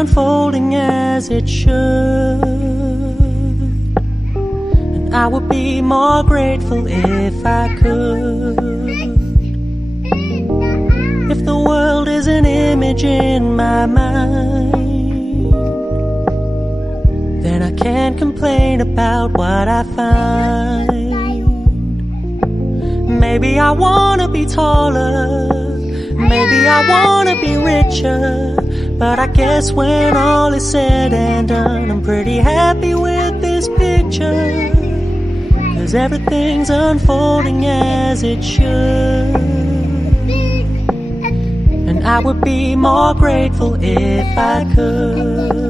unfolding as it should, and I would be more grateful if I could. If the world is an image in my mind, then I can't complain about what I find. Maybe I wanna be taller, maybe I wanna be richer, but I guess when all is said and done, I'm pretty happy with this picture, 'cause everything's unfolding as it should, and I would be more grateful if I could.